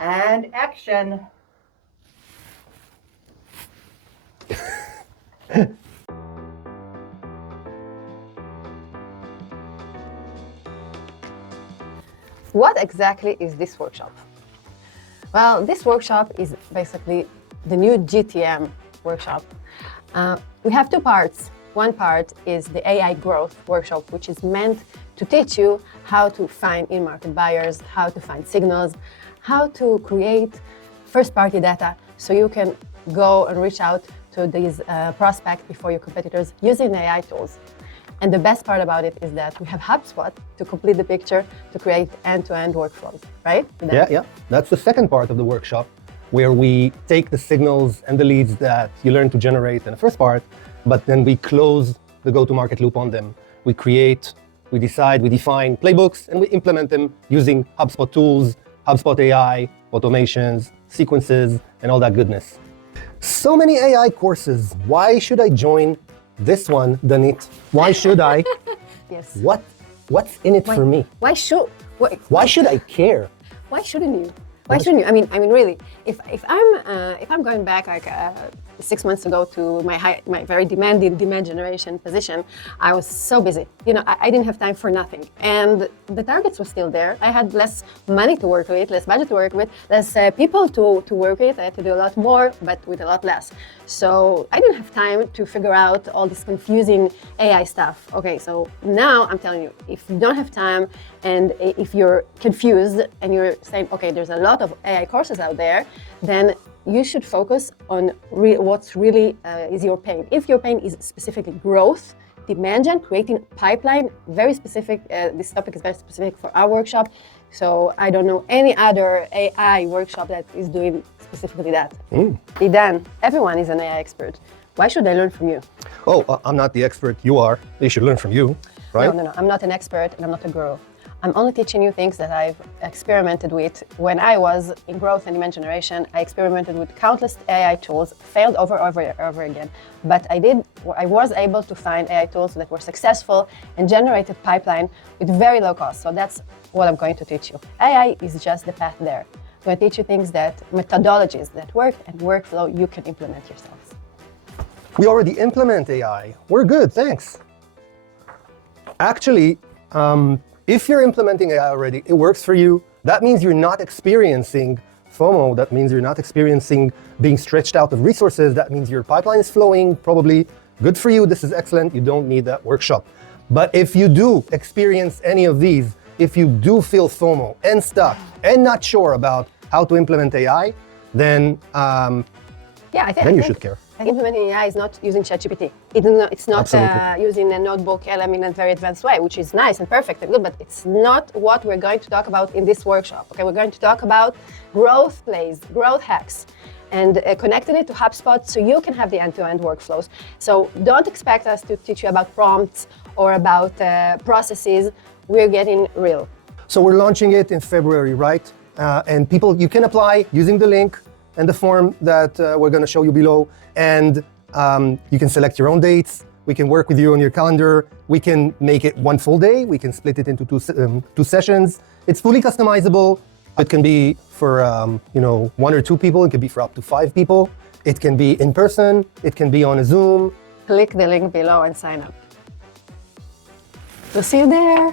And action. What exactly is this workshop? Well, this workshop is basically the new GTM workshop. We have two parts. One part is the AI growth workshop, which is meant to teach you how to find in-market buyers, how to find signals, how to create first-party data so you can go and reach out to these prospects before your competitors using AI tools. And the best part about it is that we have HubSpot to complete the picture to create end-to-end workflows, right? Yeah. That's the second part of the workshop, where we take the signals and the leads that you learn to generate in the first part, but then we close the go-to-market loop on them. We create, we decide, we define playbooks, and we implement them using HubSpot tools, HubSpot AI, automations, sequences, and all that goodness. So many AI courses. Why should I join this one, Danit? Why should I? Yes. What's in it for me? Why should I care? Why shouldn't you? Why shouldn't you? I mean, really. If I'm going back like 6 months ago to my very demanding demand generation position, I was so busy. I didn't have time for nothing, and the targets were still there. I had less money to work with, less budget to work with, less people to work with. I had to do a lot more, but with a lot less. So I didn't have time to figure out all this confusing AI stuff. Okay, so now I'm telling you, if you don't have time and if you're confused and you're saying, okay, there's a lot of AI courses out there, then you should focus on what's really is your pain. If your pain is specifically growth, demand gen, creating pipeline, very specific, this topic is very specific for our workshop. So I don't know any other AI workshop that is doing specifically that. Idan, everyone is an AI expert. Why should I learn from you? Oh, I'm not the expert. You are. They should learn from you, right? No. I'm not an expert and I'm not a guru. I'm only teaching you things that I've experimented with. When I was in growth and demand generation, I experimented with countless AI tools, failed over again. But I was able to find AI tools that were successful and generated pipeline with very low cost. So that's what I'm going to teach you. AI is just the path there. I'm going to teach you methodologies that work and workflow you can implement yourselves. We already implement AI. We're good, thanks. Actually, if you're implementing AI already, it works for you. That means you're not experiencing FOMO. That means you're not experiencing being stretched out of resources. That means your pipeline is flowing, probably good for you. This is excellent. You don't need that workshop. But if you do experience any of these, if you do feel FOMO and stuck and not sure about how to implement AI, then you should care. Implementing AI is not using ChatGPT. It's not using a notebook LM in a very advanced way, which is nice and perfect and good, but it's not what we're going to talk about in this workshop. Okay, we're going to talk about growth plays, growth hacks, and connecting it to HubSpot so you can have the end-to-end workflows. So don't expect us to teach you about prompts or about processes. We're getting real. So we're launching it in February, right? And you can apply using the link and the form that we're going to show you below. And you can select your own dates. We can work with you on your calendar. We can make it one full day. We can split it into two sessions. It's fully customizable. It can be for 1 or 2 people. It can be for up to 5 people. It can be in person. It can be on a Zoom. Click the link below and sign up. We'll see you there.